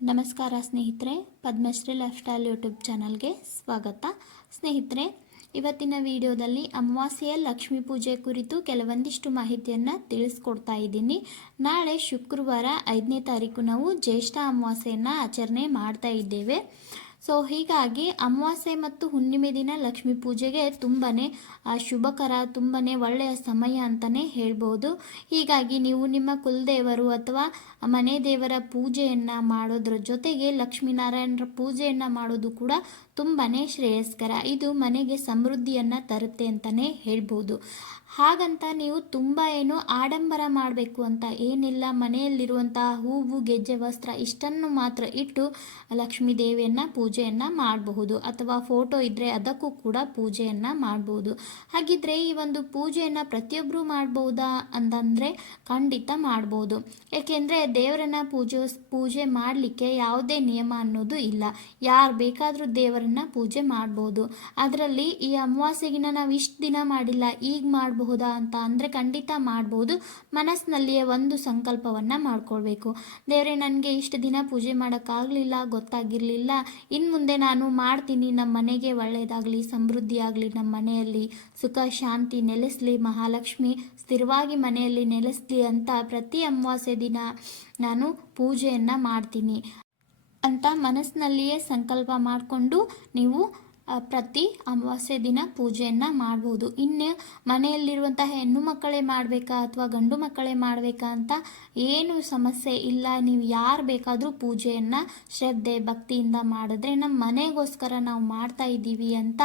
ನಮಸ್ಕಾರ ಸ್ನೇಹಿತರೆ, Padmashri life style YouTube ಚಾನಲ್ಗೆ ಸ್ವಾಗತ. ಸ್ನೇಹಿತರೆ, ಇವತ್ತಿನ ವಿಡಿಯೋದಲ್ಲಿ ಅಮಾವಾಸ್ಯೆಯ ಲಕ್ಷ್ಮೀ ಪೂಜೆ ಕುರಿತು ಕೆಲವೊಂದಿಷ್ಟು ಮಾಹಿತಿಯನ್ನು ತಿಳಿಸ್ಕೊಡ್ತಾ ಇದ್ದೀನಿ. ನಾಳೆ ಶುಕ್ರವಾರ ಐದನೇ ತಾರೀಕು ನಾವು ಜ್ಯೇಷ್ಠ ಅಮಾವಾಸ್ಯೆಯನ್ನು ಆಚರಣೆ ಮಾಡ್ತಾ ಇದ್ದೇವೆ. ಸೊ ಹೀಗಾಗಿ ಅಮಾವಾಸ್ಯೆ ಮತ್ತು ಹುಣ್ಣಿಮೆ ದಿನ ಲಕ್ಷ್ಮೀ ಪೂಜೆಗೆ ತುಂಬಾ ಶುಭಕರ ತುಂಬಾ ಒಳ್ಳೆಯ ಸಮಯ ಅಂತಲೇ ಹೇಳ್ಬೋದು. ಹೀಗಾಗಿ ನೀವು ನಿಮ್ಮ ಕುಲದೇವರು ಅಥವಾ ಮನೆ ದೇವರ ಪೂಜೆಯನ್ನು ಮಾಡೋದ್ರ ಜೊತೆಗೆ ಲಕ್ಷ್ಮೀನಾರಾಯಣರ ಪೂಜೆಯನ್ನು ಮಾಡೋದು ಕೂಡ ತುಂಬಾ ಶ್ರೇಯಸ್ಕರ. ಇದು ಮನೆಗೆ ಸಮೃದ್ಧಿಯನ್ನು ತರುತ್ತೆ ಅಂತಲೇ ಹೇಳ್ಬೋದು. ಹಾಗಂತ ನೀವು ತುಂಬ ಏನು ಆಡಂಬರ ಮಾಡಬೇಕು ಅಂತ ಏನಿಲ್ಲ. ಮನೆಯಲ್ಲಿರುವಂತಹ ಹೂವು, ಗೆಜ್ಜೆ, ವಸ್ತ್ರ ಇಷ್ಟನ್ನು ಮಾತ್ರ ಇಟ್ಟು ಲಕ್ಷ್ಮೀ ದೇವಿಯನ್ನು ಪೂಜೆಯನ್ನು ಮಾಡಬಹುದು. ಅಥವಾ ಫೋಟೋ ಇದ್ದರೆ ಅದಕ್ಕೂ ಕೂಡ ಪೂಜೆಯನ್ನು ಮಾಡಬಹುದು. ಹಾಗಿದ್ರೆ ಈ ಒಂದು ಪೂಜೆಯನ್ನು ಪ್ರತಿಯೊಬ್ಬರು ಮಾಡ್ಬೋದಾ ಅಂತಂದರೆ ಖಂಡಿತ ಮಾಡ್ಬೋದು. ಏಕೆಂದರೆ ದೇವರನ್ನ ಪೂಜೆ ಪೂಜೆ ಮಾಡಲಿಕ್ಕೆ ಯಾವುದೇ ನಿಯಮ ಅನ್ನೋದು ಇಲ್ಲ. ಯಾರು ಬೇಕಾದರೂ ದೇವರನ್ನ ಪೂಜೆ ಮಾಡ್ಬೋದು. ಅದರಲ್ಲಿ ಈ ಅಮಾವಾಸ್ಯೆಗಿನ ನಾವು ಇಷ್ಟು ದಿನ ಮಾಡಿಲ್ಲ, ಈಗ ಮಾಡಬಹುದಾ ಅಂತ ಅಂದರೆ ಖಂಡಿತ ಮಾಡ್ಬೋದು. ಮನಸ್ಸಿನಲ್ಲಿಯೇ ಒಂದು ಸಂಕಲ್ಪವನ್ನು ಮಾಡ್ಕೊಳ್ಬೇಕು. ದೇವರೇ, ನನಗೆ ಇಷ್ಟು ದಿನ ಪೂಜೆ ಮಾಡೋಕ್ಕಾಗಲಿಲ್ಲ, ಗೊತ್ತಾಗಿರಲಿಲ್ಲ. ಇನ್ನು ಮುಂದೆ ನಾನು ಮಾಡ್ತೀನಿ ನಮ್ಮ ಮನೆಗೆ ಒಳ್ಳೆಯದಾಗಲಿ ಸಮೃದ್ಧಿಯಾಗಲಿ ನಮ್ಮ ಮನೆಯಲ್ಲಿ ಸುಖ, ಶಾಂತಿ ನೆಲೆಸಲಿ, ಮಹಾಲಕ್ಷ್ಮಿ ಸ್ಥಿರವಾಗಿ ಮನೆಯಲ್ಲಿ ನೆಲೆಸಲಿ ಅಂತ ಪ್ರತಿ ಅಮಾವಾಸ್ಯೆ ದಿನ ನಾನು ಪೂಜೆಯನ್ನು ಮಾಡ್ತೀನಿ. ಅಂತ ಮನಸ್ಸಿನಲ್ಲಿಯೇ ಸಂಕಲ್ಪ ಮಾಡಿಕೊಂಡು ನೀವು ಪ್ರತಿ ಅಮಾವಾಸ್ಯೆ ದಿನ ಪೂಜೆಯನ್ನು ಮಾಡ್ಬೋದು. ಇನ್ನು ಮನೆಯಲ್ಲಿರುವಂತಹ ಹೆಣ್ಣು ಮಕ್ಕಳೇ ಮಾಡಬೇಕಾ ಅಥವಾ ಗಂಡು ಮಕ್ಕಳೇ ಮಾಡಬೇಕಾ ಅಂತ ಏನು ಸಮಸ್ಯೆ ಇಲ್ಲ. ನೀವು ಯಾರು ಬೇಕಾದರೂ ಪೂಜೆಯನ್ನು ಶ್ರದ್ಧೆ, ಭಕ್ತಿಯಿಂದ ಮಾಡಿದ್ರೆ ನಮ್ಮ ಮನೆಗೋಸ್ಕರ ನಾವು ಮಾಡ್ತಾ ಇದ್ದೀವಿ ಅಂತ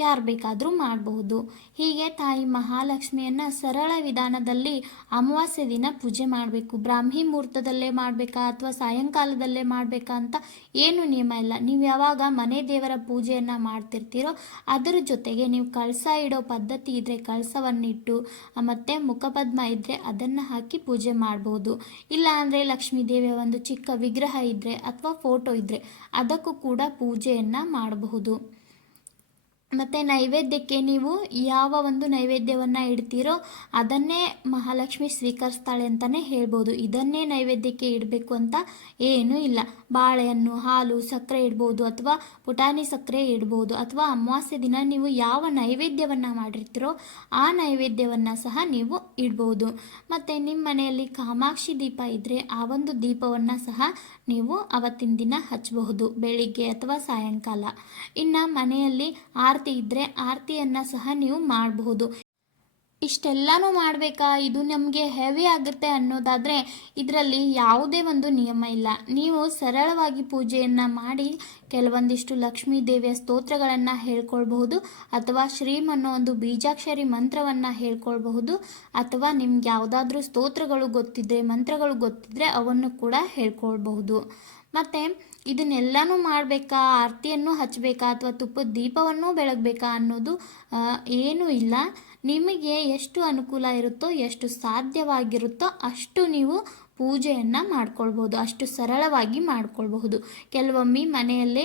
ಯಾರು ಬೇಕಾದರೂ ಮಾಡಬಹುದು ಹೀಗೆ ತಾಯಿ ಮಹಾಲಕ್ಷ್ಮಿಯನ್ನು ಸರಳ ವಿಧಾನದಲ್ಲಿ ಅಮಾವಾಸ್ಯೆ ದಿನ ಪೂಜೆ ಮಾಡಬೇಕು. ಬ್ರಾಹ್ಮಿ ಮುಹೂರ್ತದಲ್ಲೇ ಮಾಡಬೇಕಾ ಅಥವಾ ಸಾಯಂಕಾಲದಲ್ಲೇ ಮಾಡಬೇಕಾ ಅಂತ ಏನು ನಿಯಮ ಇಲ್ಲ. ನೀವು ಯಾವಾಗ ಮನೆ ದೇವರ ಪೂಜೆಯನ್ನು ಮಾಡ್ತಿರ್ತೀರೋ ಅದರ ಜೊತೆಗೆ ನೀವು ಕಳಸ ಇಡೋ ಪದ್ಧತಿ ಇದ್ದರೆ ಕಳಸವನ್ನಿಟ್ಟು ಮತ್ತು ಮುಖಪದ್ಮ ಇದ್ದರೆ ಅದನ್ನು ಹಾಕಿ ಪೂಜೆ ಮಾಡ್ಬೋದು. ಇಲ್ಲ ಅಂದರೆ ಲಕ್ಷ್ಮೀ ದೇವಿಯ ಒಂದು ಚಿಕ್ಕ ವಿಗ್ರಹ ಇದ್ದರೆ ಅಥವಾ ಫೋಟೋ ಇದ್ದರೆ ಅದಕ್ಕೂ ಕೂಡ ಪೂಜೆಯನ್ನು ಮಾಡಬಹುದು. ಮತ್ತು ನೈವೇದ್ಯಕ್ಕೆ ನೀವು ಯಾವ ಒಂದು ನೈವೇದ್ಯವನ್ನು ಇಡ್ತೀರೋ ಅದನ್ನೇ ಮಹಾಲಕ್ಷ್ಮಿ ಸ್ವೀಕರಿಸ್ತಾಳೆ ಅಂತಲೇ ಹೇಳ್ಬೋದು. ಇದನ್ನೇ ನೈವೇದ್ಯಕ್ಕೆ ಇಡಬೇಕು ಅಂತ ಏನೂ ಇಲ್ಲ. ಬಾಳೆಹಣ್ಣು, ಹಾಲು, ಸಕ್ಕರೆ ಇಡ್ಬೋದು ಅಥವಾ ಪುಟಾಣಿ ಸಕ್ಕರೆ ಇಡ್ಬೋದು ಅಥವಾ ಅಮಾವಾಸ್ಯೆ ದಿನ ನೀವು ಯಾವ ನೈವೇದ್ಯವನ್ನು ಮಾಡಿರ್ತೀರೋ ಆ ನೈವೇದ್ಯವನ್ನು ಸಹ ನೀವು ಇಡ್ಬೋದು. ಮತ್ತು ನಿಮ್ಮ ಮನೆಯಲ್ಲಿ ಕಾಮಾಕ್ಷಿ ದೀಪ ಇದ್ದರೆ ಆ ಒಂದು ದೀಪವನ್ನು ಸಹ ನೀವು ಅವತ್ತಿನ ದಿನ ಹಚ್ಚಬಹುದು ಬೆಳಿಗ್ಗೆ ಅಥವಾ ಸಾಯಂಕಾಲ. ಇನ್ನು ಮನೆಯಲ್ಲಿ ಆರತಿ ಇದ್ದರೆ ಆರತಿಯನ್ನು ಸಹ ನೀವು ಮಾಡಬಹುದು. ಇಷ್ಟೆಲ್ಲನೂ ಮಾಡಬೇಕಾ? ಇದು ನಮಗೆ ಹೆವಿ ಆಗುತ್ತೆ ಅನ್ನೋದಾದರೆ ಇದರಲ್ಲಿ ಯಾವುದೇ ಒಂದು ನಿಯಮ ಇಲ್ಲ. ನೀವು ಸರಳವಾಗಿ ಪೂಜೆಯನ್ನು ಮಾಡಿ ಕೆಲವೊಂದಿಷ್ಟು ಲಕ್ಷ್ಮೀ ದೇವಿಯ ಸ್ತೋತ್ರಗಳನ್ನು ಹೇಳ್ಕೊಳ್ಬಹುದು ಅಥವಾ ಶ್ರೀಮ್ ಅನ್ನೋ ಒಂದು ಬೀಜಾಕ್ಷರಿ ಮಂತ್ರವನ್ನು ಹೇಳ್ಕೊಳ್ಬಹುದು ಅಥವಾ ನಿಮ್ಗೆ ಯಾವುದಾದ್ರೂ ಸ್ತೋತ್ರಗಳು ಗೊತ್ತಿದ್ದರೆ ಮಂತ್ರಗಳು ಗೊತ್ತಿದ್ದರೆ ಅವನ್ನು ಕೂಡ ಹೇಳ್ಕೊಳ್ಬಹುದು. ಮತ್ತು ಇದನ್ನೆಲ್ಲನೂ ಮಾಡಬೇಕಾ? ಆರತಿಯನ್ನು ಹಚ್ಚಬೇಕಾ ಅಥವಾ ತುಪ್ಪದ ದೀಪವನ್ನು ಬೆಳಗಬೇಕಾ ಅನ್ನೋದು ಏನೂ ಇಲ್ಲ. ನಿಮಗೆ ಎಷ್ಟು ಅನುಕೂಲ ಇರುತ್ತೋ, ಎಷ್ಟು ಸಾಧ್ಯವಾಗಿರುತ್ತೋ ಅಷ್ಟು ನೀವು ಪೂಜೆಯನ್ನು ಮಾಡ್ಕೊಳ್ಬೋದು ಅಷ್ಟು ಸರಳವಾಗಿ ಮಾಡ್ಕೊಳ್ಬಹುದು. ಕೆಲವೊಮ್ಮೆ ಮನೆಯಲ್ಲೇ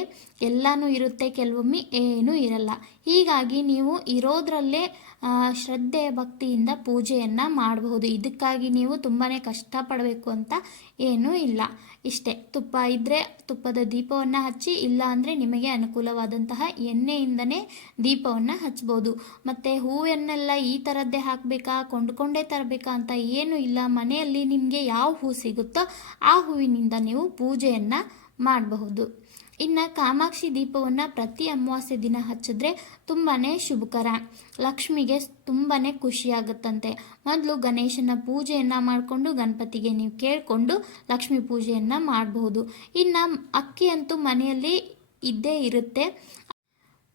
ಎಲ್ಲನೂ ಇರುತ್ತೆ, ಕೆಲವೊಮ್ಮೆ ಏನೂ ಇರಲ್ಲ. ಹೀಗಾಗಿ ನೀವು ಇರೋದ್ರಲ್ಲೇ ಶ್ರದ್ಧೆ ಭಕ್ತಿಯಿಂದ ಪೂಜೆಯನ್ನು ಮಾಡಬಹುದು. ಇದಕ್ಕಾಗಿ ನೀವು ತುಂಬಾ ಕಷ್ಟಪಡಬೇಕು ಅಂತ ಏನೂ ಇಲ್ಲ. ಇಷ್ಟೇ, ತುಪ್ಪ ಇದ್ದರೆ ತುಪ್ಪದ ದೀಪವನ್ನು ಹಚ್ಚಿ, ಇಲ್ಲ ಅಂದರೆ ನಿಮಗೆ ಅನುಕೂಲವಾದಂತಹ ಎಣ್ಣೆಯಿಂದನೇ ದೀಪವನ್ನು ಹಚ್ಬೋದು. ಮತ್ತು ಹೂವನ್ನೆಲ್ಲ ಈ ಥರದ್ದೇ ಹಾಕಬೇಕಾ, ಕೊಂಡ್ಕೊಂಡೇ ತರಬೇಕಾ ಅಂತ ಏನೂ ಇಲ್ಲ. ಮನೆಯಲ್ಲಿ ನಿಮಗೆ ಯಾವ ಹೂ ಸಿಗುತ್ತೋ ಆ ಹೂವಿನಿಂದ ನೀವು ಪೂಜೆಯನ್ನು ಮಾಡಬಹುದು. ಇನ್ನು ಕಾಮಾಕ್ಷಿ ದೀಪವನ್ನು ಪ್ರತಿ ಅಮಾವಾಸ್ಯೆ ದಿನ ಹಚ್ಚಿದ್ರೆ ತುಂಬಾ ಶುಭಕರ. ಲಕ್ಷ್ಮಿಗೆ ತುಂಬಾ ಖುಷಿಯಾಗುತ್ತಂತೆ. ಮೊದಲು ಗಣೇಶನ ಪೂಜೆಯನ್ನು ಮಾಡಿಕೊಂಡು ಗಣಪತಿಗೆ ನೀವು ಕೇಳಿಕೊಂಡು ಲಕ್ಷ್ಮಿ ಪೂಜೆಯನ್ನು ಮಾಡಬಹುದು. ಇನ್ನು ಅಕ್ಕಿ ಅಂತೂ ಮನೆಯಲ್ಲಿ ಇದ್ದೇ ಇರುತ್ತೆ.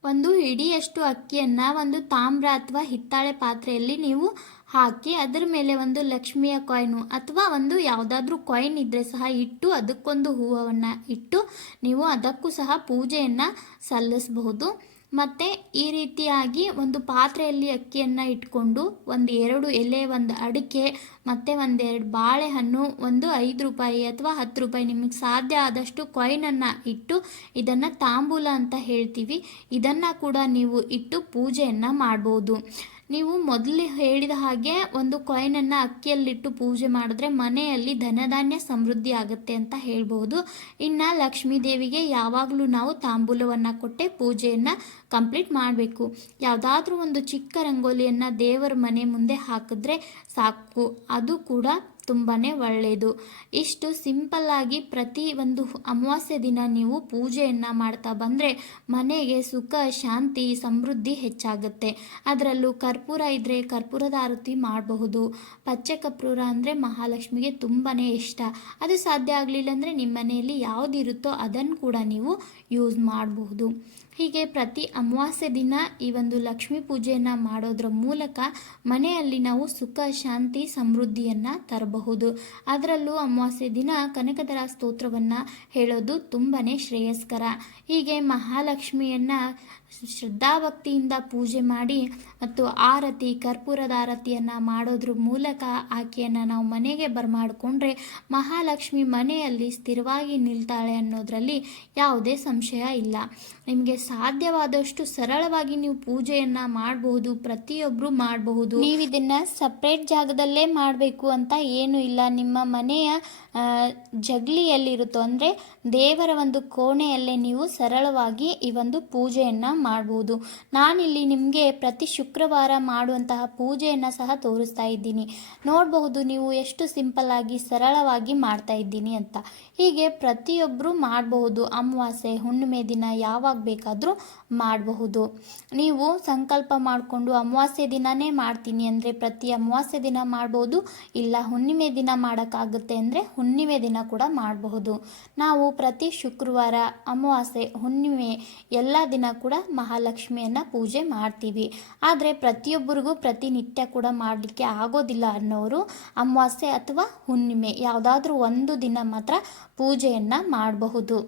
ಒಂದು ಇಡಿಯಷ್ಟು ಅಕ್ಕಿಯನ್ನು ಒಂದು ತಾಮ್ರ ಅಥವಾ ಹಿತ್ತಾಳೆ ಪಾತ್ರೆಯಲ್ಲಿ ನೀವು ಹಾಕಿ ಅದರ ಮೇಲೆ ಒಂದು ಲಕ್ಷ್ಮಿಯ ಕಾಯ್ನು ಅಥವಾ ಒಂದು ಯಾವುದಾದ್ರೂ ಕಾಯಿನ್ ಇದ್ದರೆ ಸಹ ಇಟ್ಟು ಅದಕ್ಕೊಂದು ಹೂವನ್ನು ಇಟ್ಟು ನೀವು ಅದಕ್ಕೂ ಸಹ ಪೂಜೆಯನ್ನು ಸಲ್ಲಿಸಬಹುದು. ಮತ್ತು ಈ ರೀತಿಯಾಗಿ ಒಂದು ಪಾತ್ರೆಯಲ್ಲಿ ಅಕ್ಕಿಯನ್ನು ಇಟ್ಕೊಂಡು ಒಂದು ಎರಡು ಎಲೆ, ಒಂದು ಅಡಿಕೆ ಮತ್ತು ಒಂದೆರಡು ಬಾಳೆಹಣ್ಣು, ಒಂದು ಐದು ರೂಪಾಯಿ ಅಥವಾ ಹತ್ತು ರೂಪಾಯಿ. ನಿಮಗೆ ಸಾಧ್ಯ ಆದಷ್ಟು ಕಾಯಿನನ್ನು ಇಟ್ಟು ಇದನ್ನು ತಾಂಬೂಲ ಅಂತ ಹೇಳ್ತೀವಿ. ಇದನ್ನು ಕೂಡ ನೀವು ಇಟ್ಟು ಪೂಜೆಯನ್ನು ಮಾಡ್ಬೋದು. ನೀವು ಮೊದಲು ಹೇಳಿದ ಹಾಗೆ ಒಂದು ಕಾಯಿನನ್ನು ಅಕ್ಕಿಯಲ್ಲಿಟ್ಟು ಪೂಜೆ ಮಾಡಿದ್ರೆ ಮನೆಯಲ್ಲಿ ಧನಧಾನ್ಯ ಸಮೃದ್ಧಿ ಆಗುತ್ತೆ ಅಂತ ಹೇಳ್ಬೋದು. ಇನ್ನು ಲಕ್ಷ್ಮೀ ದೇವಿಗೆ ಯಾವಾಗಲೂ ನಾವು ತಾಂಬೂಲವನ್ನು ಕೊಟ್ಟೆ ಪೂಜೆಯನ್ನು ಕಂಪ್ಲೀಟ್ ಮಾಡಬೇಕು. ಯಾವುದಾದ್ರೂ ಒಂದು ಚಿಕ್ಕ ರಂಗೋಲಿಯನ್ನು ದೇವರ ಮನೆ ಮುಂದೆ ಹಾಕಿದ್ರೆ ಸಾಕು. ಅದು ಕೂಡ ತುಂಬಾ ಒಳ್ಳೆಯದು ಇಷ್ಟು ಸಿಂಪಲ್ಲಾಗಿ ಪ್ರತಿ ಒಂದು ಅಮಾವಾಸ್ಯೆ ದಿನ ನೀವು ಪೂಜೆಯನ್ನು ಮಾಡ್ತಾ ಬಂದರೆ ಮನೆಗೆ ಸುಖ, ಶಾಂತಿ, ಸಮೃದ್ಧಿ ಹೆಚ್ಚಾಗುತ್ತೆ. ಅದರಲ್ಲೂ ಕರ್ಪೂರ ಇದ್ದರೆ ಕರ್ಪೂರದ ಆರತಿ ಮಾಡಬಹುದು. ಪಚ್ಚೆ ಕರ್ಪೂರ ಅಂದರೆ ಮಹಾಲಕ್ಷ್ಮಿಗೆ ತುಂಬಾ ಇಷ್ಟ. ಅದು ಸಾಧ್ಯ ಆಗಲಿಲ್ಲ ಅಂದರೆ ನಿಮ್ಮ ಮನೆಯಲ್ಲಿ ಯಾವುದಿರುತ್ತೋ ಅದನ್ನು ಕೂಡ ನೀವು ಯೂಸ್ ಮಾಡಬಹುದು. ಹೀಗೆ ಪ್ರತಿ ಅಮಾವಾಸ್ಯೆ ದಿನ ಈ ಒಂದು ಲಕ್ಷ್ಮೀ ಪೂಜೆಯನ್ನು ಮಾಡೋದ್ರ ಮೂಲಕ ಮನೆಯಲ್ಲಿ ನಾವು ಸುಖ, ಶಾಂತಿ, ಸಮೃದ್ಧಿಯನ್ನು ತರಬಹುದು ಅದರಲ್ಲೂ ಅಮಾವಾಸ್ಯೆ ದಿನ ಕನಕದರ ಸ್ತೋತ್ರವನ್ನು ಹೇಳೋದು ತುಂಬಾ ಶ್ರೇಯಸ್ಕರ. ಹೀಗೆ ಮಹಾಲಕ್ಷ್ಮಿಯನ್ನು ಶ್ರದ್ಧಾಭಕ್ತಿಯಿಂದ ಪೂಜೆ ಮಾಡಿ ಮತ್ತು ಆರತಿ, ಕರ್ಪೂರದ ಆರತಿಯನ್ನು ಮಾಡೋದ್ರ ಮೂಲಕ ಆಕೆಯನ್ನು ನಾವು ಮನೆಗೆ ಬರಮಾಡಿಕೊಂಡ್ರೆ ಮಹಾಲಕ್ಷ್ಮಿ ಮನೆಯಲ್ಲಿ ಸ್ಥಿರವಾಗಿ ನಿಲ್ತಾಳೆ ಅನ್ನೋದರಲ್ಲಿ ಯಾವುದೇ ಸಂಶಯ ಇಲ್ಲ. ನಿಮಗೆ ಸಾಧ್ಯವಾದಷ್ಟು ಸರಳವಾಗಿ ನೀವು ಪೂಜೆಯನ್ನು ಮಾಡಬಹುದು ಪ್ರತಿಯೊಬ್ಬರು ಮಾಡಬಹುದು. ನೀವು ಇದನ್ನು ಸಪ್ರೇಟ್ ಜಾಗದಲ್ಲೇ ಮಾಡಬೇಕು ಅಂತ ಇಲ್ಲ ನಿಮ್ಮ ಮನೆಯ ಜಗ್ಲಿಯಲ್ಲಿರುತ್ತೋ ಅಂದರೆ ದೇವರ ಒಂದು ಕೋಣೆಯಲ್ಲೇ ನೀವು ಸರಳವಾಗಿ ಈ ಒಂದು ಪೂಜೆಯನ್ನು ಮಾಡ್ಬೋದು. ನಾನಿಲ್ಲಿ ನಿಮಗೆ ಪ್ರತಿ ಶುಕ್ರವಾರ ಮಾಡುವಂತಹ ಪೂಜೆಯನ್ನು ಸಹ ತೋರಿಸ್ತಾ ಇದ್ದೀನಿ. ನೋಡಬಹುದು ನೀವು ಎಷ್ಟು ಸಿಂಪಲ್ ಆಗಿ ಸರಳವಾಗಿ ಮಾಡ್ತಾ ಇದ್ದೀನಿ ಅಂತ. ಹೀಗೆ ಪ್ರತಿಯೊಬ್ಬರು ಮಾಡಬಹುದು. ಅಮಾವಾಸ್ಯೆ ಹುಣ್ಣಿಮೆ ದಿನ ಯಾವಾಗ ಬೇಕಾದರೂ ಮಾಡಬಹುದು. ನೀವು ಸಂಕಲ್ಪ ಮಾಡಿಕೊಂಡು ಅಮಾವಾಸ್ಯೆ ದಿನನೇ ಮಾಡ್ತೀನಿ ಅಂದರೆ ಪ್ರತಿ ಅಮಾವಾಸ್ಯೆ ದಿನ ಮಾಡ್ಬೋದು. ಇಲ್ಲ ಹುಣ್ಣಿಮೆ ದಿನ ಮಾಡೋಕ್ಕಾಗುತ್ತೆ ಅಂದರೆ ಹುಣ್ಣಿಮೆ ದಿನ ಕೂಡ ಮಾಡಬಹುದು. ನಾವು ಪ್ರತಿ ಶುಕ್ರವಾರ, ಅಮಾವಾಸ್ಯೆ, ಹುಣ್ಣಿಮೆ ಎಲ್ಲ ದಿನ ಕೂಡ ಮಹಾಲಕ್ಷ್ಮಿಯನ್ನು ಪೂಜೆ ಮಾಡ್ತೀವಿ. ಆದರೆ ಪ್ರತಿಯೊಬ್ಬರಿಗೂ ಪ್ರತಿನಿತ್ಯ ಕೂಡ ಮಾಡಲಿಕ್ಕೆ ಆಗೋದಿಲ್ಲ ಅನ್ನೋರು ಅಮಾವಾಸ್ಯೆ ಅಥವಾ ಹುಣ್ಣಿಮೆ, ಯಾವುದಾದ್ರೂ ಒಂದು ದಿನ ಮಾತ್ರ ಪೂಜೆಯನ್ನು ಮಾಡಬಹುದು.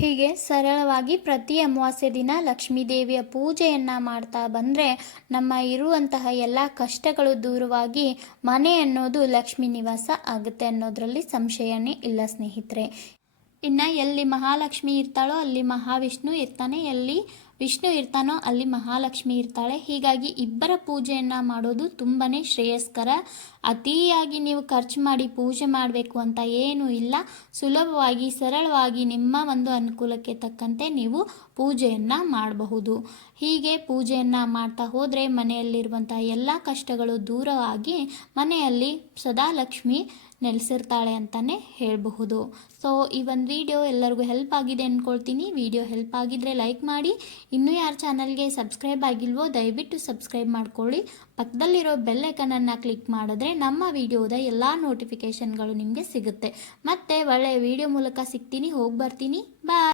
ಹೀಗೆ ಸರಳವಾಗಿ ಪ್ರತಿ ಅಮಾವಾಸ್ಯೆ ದಿನ ಲಕ್ಷ್ಮೀ ದೇವಿಯ ಪೂಜೆಯನ್ನು ಮಾಡ್ತಾ ಬಂದರೆ ನಮ್ಮ ಇರುವಂತಹ ಎಲ್ಲ ಕಷ್ಟಗಳು ದೂರವಾಗಿ ಮನೆ ಅನ್ನೋದು ಲಕ್ಷ್ಮೀ ನಿವಾಸ ಆಗುತ್ತೆ ಅನ್ನೋದರಲ್ಲಿ ಸಂಶಯನೇ ಇಲ್ಲ ಸ್ನೇಹಿತರೆ. ಇನ್ನು ಎಲ್ಲಿ ಮಹಾಲಕ್ಷ್ಮಿ ಇರ್ತಾಳೋ ಅಲ್ಲಿ ಮಹಾವಿಷ್ಣು ಇರ್ತಾನೆ, ಎಲ್ಲಿ ವಿಷ್ಣು ಇರ್ತಾನೋ ಅಲ್ಲಿ ಮಹಾಲಕ್ಷ್ಮಿ ಇರ್ತಾಳೆ. ಹೀಗಾಗಿ ಇಬ್ಬರ ಪೂಜೆಯನ್ನು ಮಾಡೋದು ತುಂಬಾ ಶ್ರೇಯಸ್ಕರ. ಅತಿಯಾಗಿ ನೀವು ಖರ್ಚು ಮಾಡಿ ಪೂಜೆ ಮಾಡಬೇಕು ಅಂತ ಏನೂ ಇಲ್ಲ. ಸುಲಭವಾಗಿ, ಸರಳವಾಗಿ ನಿಮ್ಮ ಒಂದು ಅನುಕೂಲಕ್ಕೆ ತಕ್ಕಂತೆ ನೀವು ಪೂಜೆಯನ್ನು ಮಾಡಬಹುದು. ಹೀಗೆ ಪೂಜೆಯನ್ನು ಮಾಡ್ತಾ ಹೋದರೆ ಮನೆಯಲ್ಲಿರುವಂಥ ಎಲ್ಲ ಕಷ್ಟಗಳು ದೂರವಾಗಿ ಮನೆಯಲ್ಲಿ ಸದಾ ಲಕ್ಷ್ಮಿ ನೆಲೆಸಿರ್ತಾಳೆ ಅಂತಲೇ ಹೇಳಬಹುದು. ಸೊ ಈ ಒಂದು ವಿಡಿಯೋ ಎಲ್ಲರಿಗೂ ಹೆಲ್ಪ್ ಆಗಿದೆ ಅಂದ್ಕೊಳ್ತೀನಿ ವಿಡಿಯೋ ಹೆಲ್ಪ್ ಆಗಿದ್ರೆ ಲೈಕ್ ಮಾಡಿ. ಇನ್ನೂ ಯಾರ ಚಾನಲ್ಗೆ ಸಬ್ಸ್ಕ್ರೈಬ್ ಆಗಿಲ್ವೋ, ದಯವಿಟ್ಟು ಸಬ್ಸ್ಕ್ರೈಬ್ ಮಾಡ್ಕೊಳ್ಳಿ. ಪಕ್ಕದಲ್ಲಿರೋ ಬೆಲ್ ಐಕನನ್ನು ಕ್ಲಿಕ್ ಮಾಡಿದ್ರೆ ನಮ್ಮ ವಿಡಿಯೋದ ಎಲ್ಲ ನೋಟಿಫಿಕೇಷನ್ಗಳು ನಿಮಗೆ ಸಿಗುತ್ತೆ. ಮತ್ತೆ ಒಳ್ಳೆಯ ವಿಡಿಯೋ ಮೂಲಕ ಸಿಗ್ತೀನಿ, ಹೋಗಿ ಬರ್ತೀನಿ. ಬಾಯ್